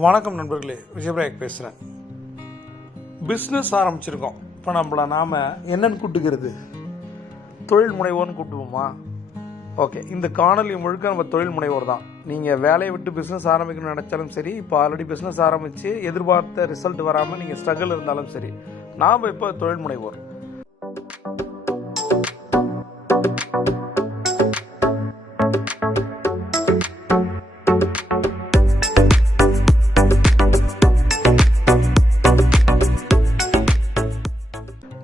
வணக்கம் நண்பர்களே, விஜயபிரேக் பேசுகிறேன். பிஸ்னஸ் ஆரம்பிச்சிருக்கோம். இப்போ நாம் என்னன்னு கூப்பிட்டுக்கிறது? தொழில் முனைவோர்னு கூப்பிடுவோமா? ஓகே, இந்த காணொலி முழுக்க நம்ம தொழில் முனைவோர் தான். நீங்கள் வேலையை விட்டு பிஸ்னஸ் ஆரம்பிக்கணும்னு நினச்சாலும் சரி, இப்போ ஆல்ரெடி பிஸ்னஸ் ஆரம்பித்து எதிர்பார்த்த ரிசல்ட் வராமல் நீங்கள் ஸ்ட்ரகிள் இருந்தாலும் சரி, நாம் இப்போ தொழில் முனைவோர்.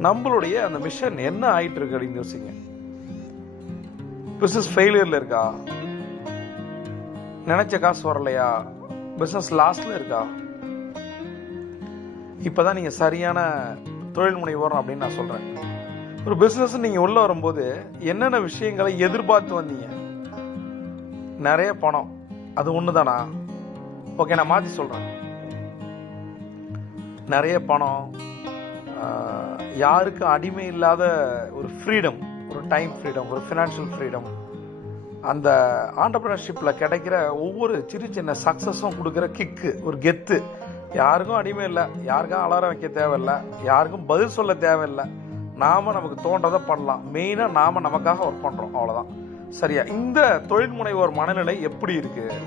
நம்மளுடைய அந்த மிஷன் என்ன ஆயிட்டு இருக்கு அப்படின்னு யோசிங்க. பிசினஸ் ஃபெயிலியர்ல இருக்கா? நினைச்ச காசு வரலையா? பிசினஸ் லாஸ்ட்ல இருக்கா? இப்பதான் நீங்க சரியான தொழில் முனைவோர் அப்படின்னு நான் சொல்றேன். ஒரு பிசினஸ் நீங்க உள்ள வரும்போது என்னென்ன விஷயங்களை எதிர்பார்த்து வந்தீங்க? நிறைய பணம், அது ஒண்ணுதானா? ஓகே, நான் மாத்தி சொல்றேன். நிறைய பணம், யாருக்கு அடிமை இல்லாத ஒரு ஃப்ரீடம், ஒரு டைம் ஃப்ரீடம், ஒரு ஃபினான்ஷியல் ஃப்ரீடம், அந்த ஆண்டர்பிரினர்ஷிப்பில் கிடைக்கிற ஒவ்வொரு சின்ன சின்ன சக்ஸஸும் கொடுக்குற கிக்கு, ஒரு கெத்து. யாருக்கும் அடிமை இல்லை, யாருக்கும் அலாரம் வைக்க தேவையில்லை, யாருக்கும் பதில் சொல்ல தேவையில்லை. நாம் நமக்கு தோன்றதை பண்ணலாம். மெயினாக நாம் நமக்காக ஒர்க் பண்ணுறோம், அவ்வளோதான். சரியா? இந்த தொழில் முனைவோர் மனநிலை எப்படி இருக்குது?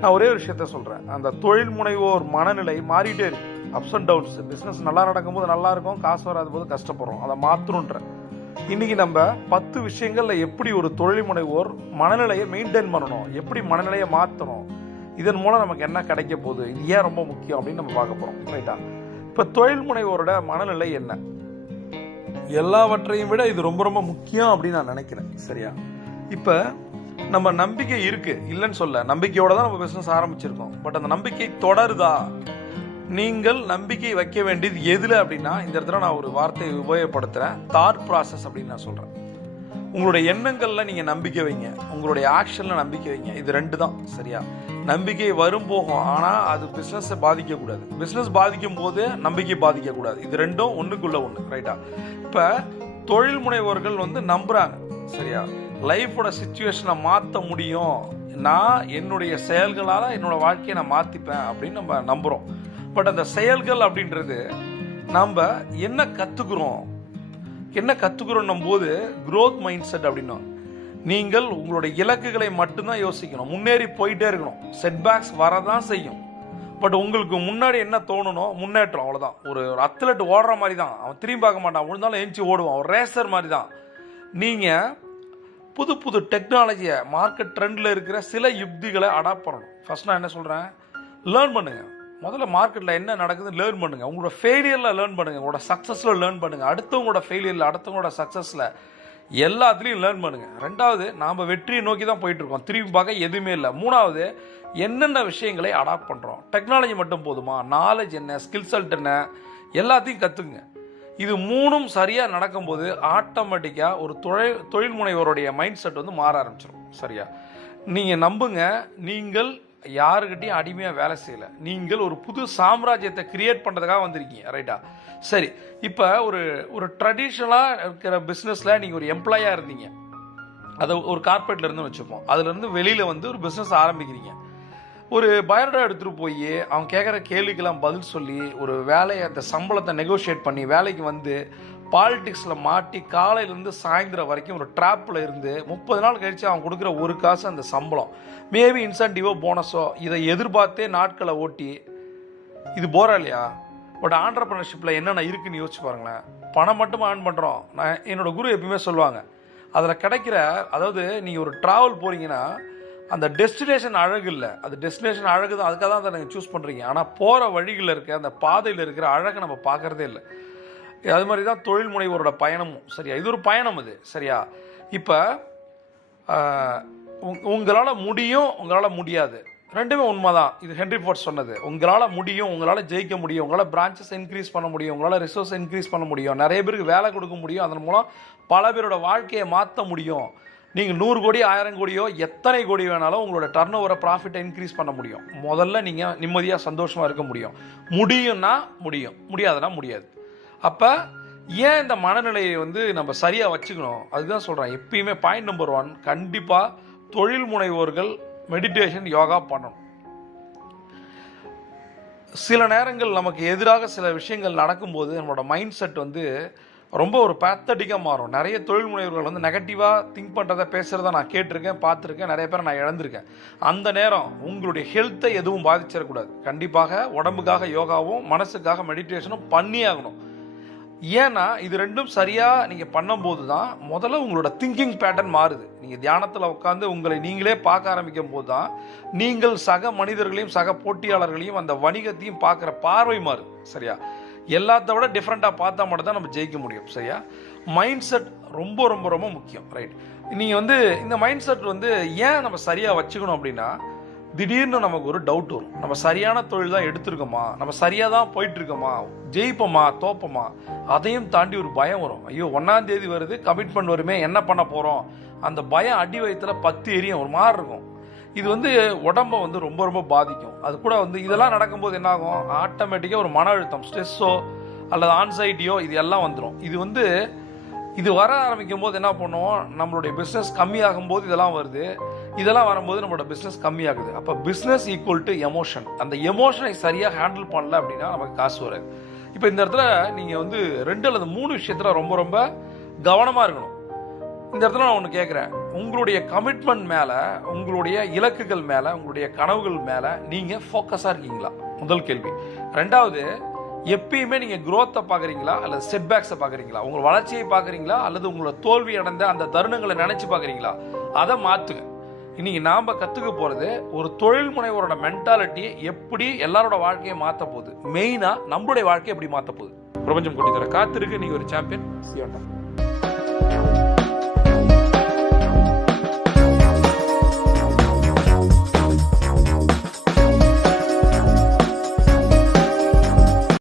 நான் ஒரே ஒரு விஷயத்த சொல்கிறேன். அந்த தொழில் முனைவோர் மனநிலை மாறிட்டே இருக்கு. Ups and downs. பிஸ்னஸ் நல்லா நடக்கும்போது நல்லா இருக்கும், காசு வராத போது கஷ்டப்படுறோம். அதை மாற்றணுன்ற இன்னைக்கு நம்ம 10 விஷயங்கள்ல எப்படி ஒரு தொழில் முனைவோர் மனநிலையை மெயின்டைன் பண்ணணும், எப்படி மனநிலையை மாற்றணும், இதன் மூலம் நமக்கு என்ன கிடைக்க போகுது, இது ஏன் ரொம்ப முக்கியம் அப்படின்னு நம்ம பார்க்க போகிறோம். ரைட்டா? இப்போ தொழில் முனைவோரோட மனநிலை என்ன? எல்லாவற்றையும் விட இது ரொம்ப ரொம்ப முக்கியம் அப்படின்னு நான் நினைக்கிறேன். சரியா? இப்போ நம்ம நம்பிக்கை இருக்கு, இல்லைன்னு சொல்ல, நம்பிக்கையோட தான் நம்ம பிஸ்னஸ் ஆரம்பிச்சிருக்கோம். பட் அந்த நம்பிக்கை தொடருதா? நீங்கள் நம்பிக்கை வைக்க வேண்டியது எதுல அப்படின்னா, இந்த இடத்துல நான் ஒரு வார்த்தையை உபயோகப்படுத்துறேன், தாட் ப்ராசஸ் அப்படின்னு நான் சொல்றேன். உங்களுடைய எண்ணங்கள்ல நீங்க நம்பிக்கை வைங்க, உங்களுடைய ஆக்ஷன்ல நம்பிக்கை வைங்க. இது ரெண்டு தான். சரியா? நம்பிக்கை வரும் போகும், ஆனா அது பிசினஸ் பாதிக்க கூடாது. பிசினஸ் பாதிக்கும் போது நம்பிக்கை பாதிக்க கூடாது. இது ரெண்டும் ஒண்ணுக்குள்ள ஒண்ணு. ரைட்டா? இப்ப தொழில் முனைவோர்கள் நம்புறாங்க. சரியா? லைஃபோட சிச்சுவேஷனை மாற்ற முடியும், நான் என்னுடைய செயல்களால என்னோட வாழ்க்கையை நான் மாத்திப்பேன் அப்படின்னு நம்ம நம்புறோம். பட் அந்த செயல்கள் அப்படின்றது நம்ம என்ன கத்துக்கிறோம் போது growth மைண்ட் செட் அப்படின்னா, நீங்கள் உங்களுடைய இலக்குகளை மட்டும்தான் யோசிக்கணும், முன்னேறி போயிட்டே இருக்கணும். செட்பேக்ஸ் வரதான் செய்யும். பட் உங்களுக்கு முன்னாடி என்ன தோணணும்? முன்னேற்றம், அவ்வளவுதான். ஒரு அத்லெட் ஓடுற மாதிரி தான், அவன் திரும்பி பார்க்க மாட்டான், விழுந்தாலும் எழுச்சி ஓடுவான். ஒரு ரேசர் மாதிரி தான். நீங்க புது புது டெக்னாலஜியை, மார்க்கெட் ட்ரெண்டில் இருக்கிற சில யுக்திகளை அடாப்ட் பண்ணணும். ஃபர்ஸ்ட் நான் என்ன சொல்கிறேன்? லேர்ன் பண்ணுங்க. முதல்ல மார்க்கெட்டில் என்ன நடக்குதுன்னு லேர்ன் பண்ணுங்க. உங்களோட ஃபெயிலியரில் லேர்ன் பண்ணுங்க, உங்களோட சக்ஸஸில் லேர்ன் பண்ணுங்க, அடுத்தவங்களோட ஃபெயிலியரில், அடுத்தவங்களோட சக்ஸஸில், எல்லாத்துலேயும் லேர்ன் பண்ணுங்க. ரெண்டாவது, நாம் வெற்றியை நோக்கி தான் போயிட்டு இருக்கோம், திரும்பி பார்க்க எதுவுமே இல்லை. மூணாவது, என்னென்ன விஷயங்களை அடாப்ட் பண்ணுறோம். டெக்னாலஜி மட்டும் போதுமா? நாலேஜ் என்ன, ஸ்கில் செட் என்ன, எல்லாத்தையும் கற்றுக்குங்க. இது மூணும் சரியாக நடக்கும்போது ஆட்டோமேட்டிக்காக ஒரு தொழில் முனைவோருடைய மைண்ட் செட் மாற ஆரம்பிச்சிடும். சரியா? நீங்கள் நம்புங்க, நீங்கள் யாருக்கிட்டையும் அடிமையாக வேலை செய்யலை, நீங்கள் ஒரு புது சாம்ராஜ்யத்தை கிரியேட் பண்ணுறதுக்காக வந்திருக்கீங்க. ரைட்டா? சரி, இப்போ ஒரு ட்ரெடிஷ்னலாக இருக்கிற பிஸ்னஸில் நீங்கள் ஒரு எம்ப்ளாயாக இருந்தீங்க, அதை ஒரு கார்பரேட்ல இருந்து வச்சுப்போம், அதுலேருந்து வெளியில் ஒரு பிஸ்னஸ் ஆரம்பிக்கிறீங்க. ஒரு பயோடா எடுத்துகிட்டு போய் அவன் கேட்குற கேள்விக்கெல்லாம் பதில் சொல்லி, ஒரு வேலையை, அந்த சம்பளத்தை நெகோஷியேட் பண்ணி வேலைக்கு பாலிடிக்ஸில் மாட்டி காலையிலேருந்து சாயந்தரம் வரைக்கும் ஒரு ட்ராப்பில் இருந்து 30 நாள் கழித்து அவன் கொடுக்குற ஒரு காசு அந்த சம்பளம், மேபி இன்சென்டிவோ போனஸோ, இதை எதிர்பார்த்தே நாட்களை ஓட்டி, இது போரா இல்லையா? பட் ஆண்டர்பிரினர்ஷிப்பில் என்னென்ன இருக்குன்னு யோசிச்சு பாருங்களேன். பணம் மட்டும் ஏர்ன் பண்ணுறோம். நான் என்னோட குரு எப்பயுமே சொல்லுவாங்க, அதில் கிடைக்கிற, அதாவது நீங்கள் ஒரு ட்ராவல் போகிறீங்கன்னா அந்த டெஸ்டினேஷன் அழகு இல்லை, அது டெஸ்டினேஷன் அழகு தான், அதுக்காக தான் அதை நீங்கள் சூஸ் பண்ணுறீங்க. ஆனால் போகிற வழிகளில் இருக்க அந்த பாதையில் இருக்கிற அழகை நம்ம பார்க்குறதே இல்லை. அது மாதிரி தான் தொழில் முனைவோரோட பயணமும். சரியா? இது ஒரு பயணம் இது. சரியா? இப்போ உங்களால் முடியும், உங்களால் முடியாது, ரெண்டுமே உண்மை தான். இது ஹென்ரி ஃபோர்ட் சொன்னது. உங்களால் முடியும், உங்களால் ஜெயிக்க முடியும், உங்களால் பிரான்ச்சஸ் இன்க்ரீஸ் பண்ண முடியும், உங்களால் ரிசோர்ஸ் இன்க்ரீஸ் பண்ண முடியும், நிறைய பேருக்கு வேலை கொடுக்க முடியும், அதன் மூலம் பல பேரோட வாழ்க்கையை மாற்ற முடியும். நீங்கள் 100 கோடி 1000 கோடியோ எத்தனை கோடி வேணாலும் உங்களோட டர்ன் ஓவரை, ப்ராஃபிட்டை இன்க்ரீஸ் பண்ண முடியும். முதல்ல நீங்கள் நிம்மதியாக சந்தோஷமாக இருக்க முடியும். முடியும்னா முடியும், முடியாதுன்னா முடியாது. அப்போ ஏன் இந்த மனநிலையை நம்ம சரியாக வச்சுக்கணும்? அதுதான் சொல்கிறேன். எப்பயுமே பாயிண்ட் நம்பர் 1, கண்டிப்பாக தொழில் முனைவோர்கள் மெடிடேஷன், யோகா பண்ணணும். சில நேரங்கள் நமக்கு எதிராக சில விஷயங்கள் நடக்கும்போது நம்மளோட மைண்ட் செட் வந்து ரொம்ப ஒரு பேத்தட்டிக்காக மாறும். நிறைய தொழில் முனைவர்கள் வந்து நெகட்டிவாக திங்க் பண்ணுறதை பேசுகிறத நான் கேட்டிருக்கேன், பார்த்துருக்கேன், நிறைய பேரை நான் இழந்திருக்கேன். அந்த நேரம் உங்களுடைய ஹெல்த்தை எதுவும் பாதிச்சிடக்கூடாது. கண்டிப்பாக உடம்புக்காக யோகாவும் மனசுக்காக மெடிடேஷனும் பண்ணியே ஆகணும். ஏன்னா இது ரெண்டும் சரியாக நீங்கள் பண்ணும்போது தான் முதல்ல உங்களோட திங்கிங் பேட்டர்ன் மாறுது. நீங்கள் தியானத்தில் உட்காந்து உங்களை நீங்களே பார்க்க ஆரம்பிக்கும் போது தான் நீங்கள் சக மனிதர்களையும் சக போட்டியாளர்களையும் அந்த வணிகத்தையும் பார்க்குற பார்வை மாறுது. சரியா? எல்லாத்த விட டிஃப்ரெண்ட்டாக பார்த்தா மட்டும் தான் நம்ம ஜெயிக்க முடியும். சரியா? மைண்ட் செட் ரொம்ப ரொம்ப ரொம்ப முக்கியம். ரைட்? நீங்கள் வந்து இந்த மைண்ட் செட் வந்து ஏன் நம்ம சரியாக வச்சுக்கணும் அப்படின்னா, திடீர்னு நமக்கு ஒரு டவுட் வரும். நம்ம சரியான தொழில் தான் எடுத்திருக்கோமா, நம்ம சரியாக தான் போயிட்டுருக்கோமா, ஜெயிப்போமா தோப்போமா, அதையும் தாண்டி ஒரு பயம் வரும். ஐயோ 1ஆம் தேதி வருது, கமிட்மெண்ட் வருமே, என்ன பண்ண போகிறோம், அந்த பயம் அடி வயிற்றுல 10 எரியும், ஒரு மாதிரி இருக்கும். இது வந்து உடம்பை வந்து ரொம்ப ரொம்ப பாதிக்கும். அது கூட வந்து இதெல்லாம் நடக்கும்போது என்ன ஆகும், ஆட்டோமேட்டிக்காக ஒரு மன அழுத்தம், ஸ்ட்ரெஸ்ஸோ அல்லது ஆன்சைட்டியோ இது எல்லாம் வந்துடும். இது வர ஆரம்பிக்கும் போது என்ன பண்ணுவோம், நம்மளுடைய பிஸ்னஸ் கம்மியாகும் போது இதெல்லாம் வருது, இதெல்லாம் வரும்போது நம்மளோட பிஸ்னஸ் கம்மியாகுது. அப்போ பிஸ்னஸ் ஈக்குவல் டு எமோஷன். அந்த எமோஷனை சரியாக ஹேண்டில் பண்ணல அப்படின்னா நமக்கு காசு வராது. இப்போ இந்த இடத்துல நீங்கள் வந்து 2 அல்லது 3 விஷயத்தில் ரொம்ப ரொம்ப கவனமாக இருக்கணும். இந்த இடத்துல நான் ஒன்று கேட்குறேன், உங்களுடைய கமிட்மெண்ட் மேலே, உங்களுடைய இலக்குகள் மேலே, உங்களுடைய கனவுகள் மேலே நீங்கள் ஃபோக்கஸாக இருக்கீங்களா? முதல் கேள்வி. 2வது, எப்பயுமே நீங்கள் குரோத்தை பார்க்குறீங்களா அல்லது செட்பேக்ஸை பார்க்குறீங்களா? உங்கள் வளர்ச்சியை பார்க்குறீங்களா அல்லது உங்களோட தோல்வி அடைந்த அந்த தருணங்களை நினச்சி பார்க்குறீங்களா? அதை மாற்றுங்க. இன்னைக்கு நாம் கற்றுக்க போகிறது ஒரு தொழில் முனைவரோட மென்டாலிட்டியை எப்படி எல்லாரோட வாழ்க்கையை மாற்ற போகுது, மெயினாக நம்மளுடைய வாழ்க்கையை எப்படி மாற்ற போகுது. பிரபஞ்சம் கொட்டி தர காத்திருக்கு. நீங்கள் ஒரு சாம்பியன்.